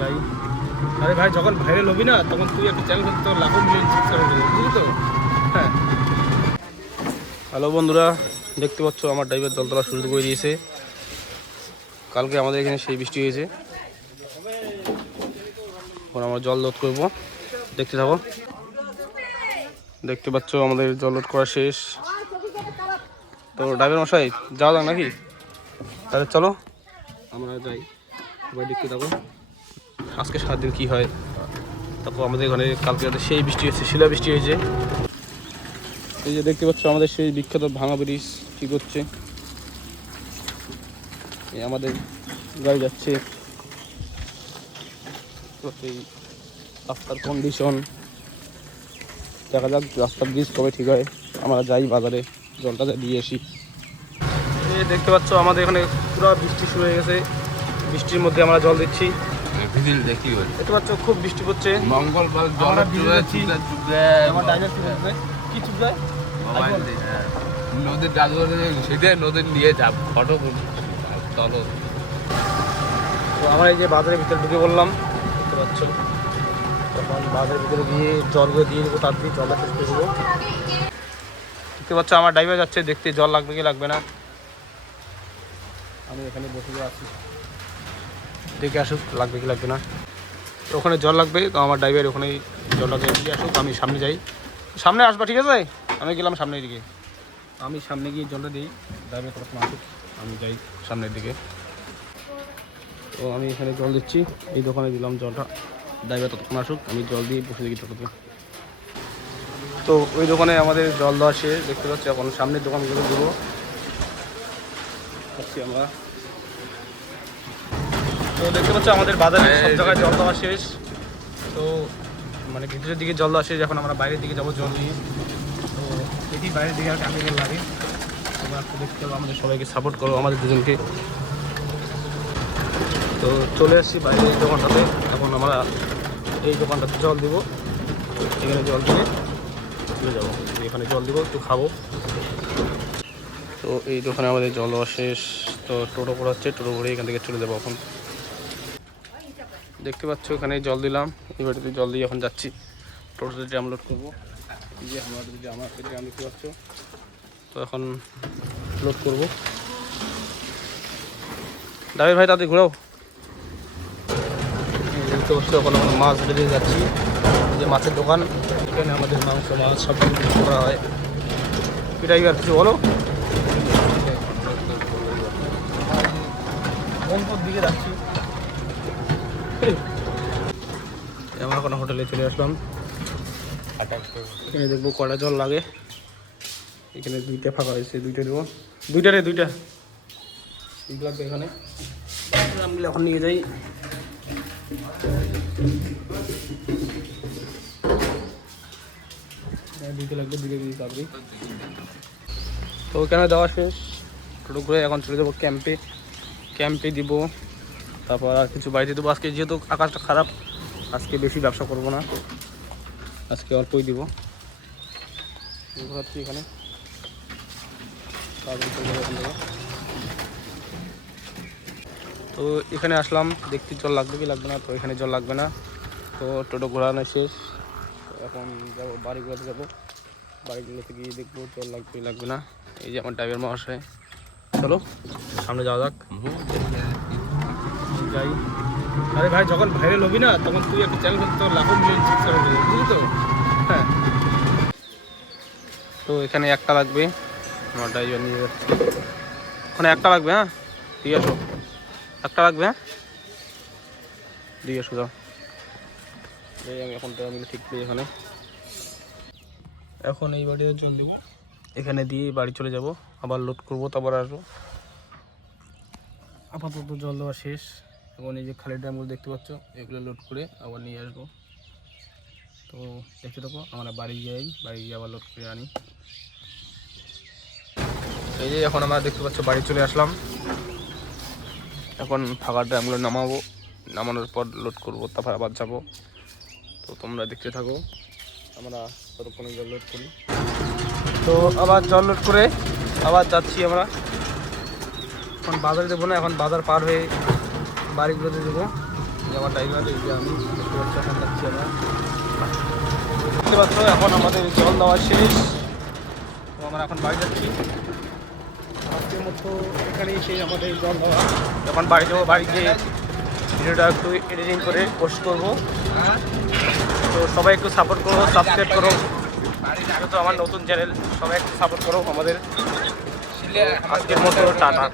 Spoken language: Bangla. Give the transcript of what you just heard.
যাই। আরে ভাই, যখন ভাইরাল হবি না তখন তুই একটা চ্যানেল করতে লাখো মিলিয়ন সাবস্ক্রাইবার হবে, বুঝলি তো? হ্যাঁ। হ্যালো বন্ধুরা, দেখতে পাচ্ছ আমার ড্রাইভার জল তোলা শুরু করে দিয়েছে। কালকে আমাদের এখানে সেই বৃষ্টি হয়েছে। এখন আমরা জল লোড করবো, দেখতে থাকো। দেখতে পাচ্ছ আমাদের জল লোড করা শেষ। তো ড্রাইভার মশাই যাওয়া যাক নাকি? তাহলে চলো আমরা যাই, সবাই দেখতে থাকো আজকে সারাদিন কী হয়। তারপর আমাদের এখানে কালকে সেই বৃষ্টি হয়েছে, শিলা বৃষ্টি হয়েছে। এই যে দেখতে পাচ্ছ আমাদের সেই বিখ্যাত ভাঙা ব্রিজ কী করছে। এই আমাদের গাড়ি যাচ্ছে। তো এই রাস্তার কন্ডিশন দেখা যাক, রাস্তার ব্রিজ কবে ঠিক হয়। আমরা যাই বাজারে জলটা দিয়ে আসি। এই দেখতে পাচ্ছ আমাদের এখানে পুরো বৃষ্টি শুরু হয়ে গেছে। বৃষ্টির মধ্যে আমরা জল দিচ্ছি। দেখতে পাচ্ছ খুব বৃষ্টি পড়ছে। মঙ্গলবার নদীর সেটাই নদী নিয়ে যাব ফটো চলো। তো আমরা এই যে বাজারের ভিতরে ঢুকে বললাম, দেখতে পাচ্ছ। তখন বাজারের ভিতরে গিয়ে জলগুলো দিয়ে দেবো, তাড়াতাড়ি জলটা শেষ করে দেবো। দেখতে পাচ্ছ আমার ড্রাইভার যাচ্ছে দেখতে জল লাগবে কি লাগবে না। আমি এখানে বসে আছি, দেখে আসুক লাগবে কি লাগবে না। তো ওখানে জল লাগবে, তো আমার ড্রাইভার ওখানেই জলটাকে দিয়ে আসুক, আমি সামনে যাই। সামনে আসবা, ঠিক আছে? আমি গেলাম সামনের দিকে, আমি সামনে গিয়ে জলটা দিই। ড্রাইভার তখন আসুক, আমি যাই সামনের দিকে। তো আমি এখানে জল দিচ্ছি, এই দোকানে দিলাম জলটা। ড্রাইভার ততক্ষণ আসুক, আমি জল দিয়ে বসে দেখি টোটোতে। তো ওই দোকানে আমাদের জল দেওয়া শেষ, দেখতে পাচ্ছি। এখন সামনের দোকানগুলো দেবো আমরা। তো দেখতে পাচ্ছ আমাদের বাজারে সব জায়গায় জল দেওয়া শেষ। তো মানে ভিতরের দিকে জল দেওয়া শেষ, এখন আমরা বাইরের দিকে যাবো জল নিয়ে। তো দেখি বাইরের দিকে আর কেমন লাগে। তোমরা একটু দেখতে পাবো, আমাদের সবাইকে সাপোর্ট করো, আমাদের দুজনকে। তো চলে এসেছি বাইরের এই দোকানটাতে। এখন আমরা এই দোকানটাতে জল দিব, এখানে জল দিয়ে চলে যাবো। এখানে জল দিব, একটু খাবো। তো এই দোকানে আমাদের জল দেওয়া শেষ। তো টোটো করা হচ্ছে, টোটো করে এখান থেকে চলে যাবো। এখন দেখতে পাচ্ছ এখানে জল দিলাম, এই বাড়িতে জল দিয়ে এখন যাচ্ছি টোটোতে ড্রাম লোড করবো। এই যে আমার ড্রাম দেখতে পাচ্ছ। তো এখন লোড করবো। ড্রাইভার ভাই তাদের ঘোরাও। দেখতে পাচ্ছ এখন আমরা মাছ ধরে দিয়ে যাচ্ছি। এই যে মাছের দোকান, এখানে আমাদের মাংস মাছ সব কিছু করা হয়। ড্রাইভার কিছু বলো। কোন দিকে যাচ্ছি? আমরা কোনো হোটেলে চলে আসলাম। এখানে দেখবো কটা জল লাগে। এখানে দুইটা ফাঁকা হয়েছে, দুইটা দেবো। দুইটা লাগবে এখানে। আমি এখন নিয়ে যাই। দুইটা লাগবে, দুইটা দিয়ে পাবি। তো ওখানে দেওয়া শেষ, টোটো করে এখন চলে যাবো ক্যাম্পে দিব। তারপর আর কিছু বাড়িতে দেবো। আজকে যেহেতু আকাশটা খারাপ, আজকে বেশি ব্যবসা করবো না, আজকে অল্পই দিব। ঘোরাচ্ছি এখানে, তো এখানে আসলাম দেখতে জল লাগবে কি লাগবে না। তো এখানে জল লাগবে না, তো টোটো ঘোরানো শেষ। এখন যাবো বাড়িগুলোতে, যাবো বাড়িগুলোতে গিয়ে দেখবো জল লাগবে কি লাগবে না। এই যে আমার ড্রাইভার মহাশয়, চলো সামনে যাওয়া যাক, যাই। আরে ভাই, যখন ভাইরাল হবি না তখন তুই একটা চ্যানেল করতে লাখো মিলিয়ন সাবস্ক্রাইবার হবে, বুঝলি তো? হ্যাঁ। তো এখানে একটা লাগবে, আমার ড্রাইভার নিয়ে যাচ্ছে। ওখানে একটা লাগবে, হ্যাঁ দিয়ে আসো। একটা লাগবে, হ্যাঁ দিয়ে আসো, যাও। এই আমি এখন আমি ঠিক করি এখানে। এখন এই বাড়িতে জল দেবো, এখানে দিয়ে বাড়ি চলে যাব, আবার লোড করবো, তারপর আসবো। আপাতত জল দেওয়া শেষ। এখন এই যে খালি ড্রামগুলো দেখতে পাচ্ছ, এগুলো লোড করে আবার নিয়ে আসবো। তো দেখতে থাকো, আমরা বাড়ি যাই, বাড়ি গিয়ে আবার লোড করে আনি। এই যে এখন আমরা দেখতে পাচ্ছ বাড়ি চলে আসলাম। এখন ফাঁকা ড্রামগুলো নামাবো, নামানোর পর লোড করবো, তারপর আবার যাবো। তো তোমরা দেখতে থাকো, আমরা ততক্ষণে জল লোড করি। তো আবার জল লোড করে আবার যাচ্ছি আমরা। এখন বাজারে দেবো না, এখন বাজার পার হয়ে বাড়িগুলোতে দেবো। আমার ড্রাইভার, এই যে আমি দেখতে পাচ্ছি, এখন যাচ্ছি আমরা। দেখতে পাচ্ছ এখন আমাদের জল দেওয়া শেষ, তো আমরা এখন বাড়ি যাচ্ছি। আজকের মতো এখানেই সেই আমাদের জল দেওয়া। এখন বাড়ি যাবো, বাড়ি গিয়ে ভিডিওটা একটু এডিটিং করে পোস্ট করবো। তো সবাই একটু সাপোর্ট করো, সাবস্ক্রাইব করো, তো আমার নতুন চ্যানেল, সবাই একটু সাপোর্ট করো আমাদের। আজকের মতো টাটা।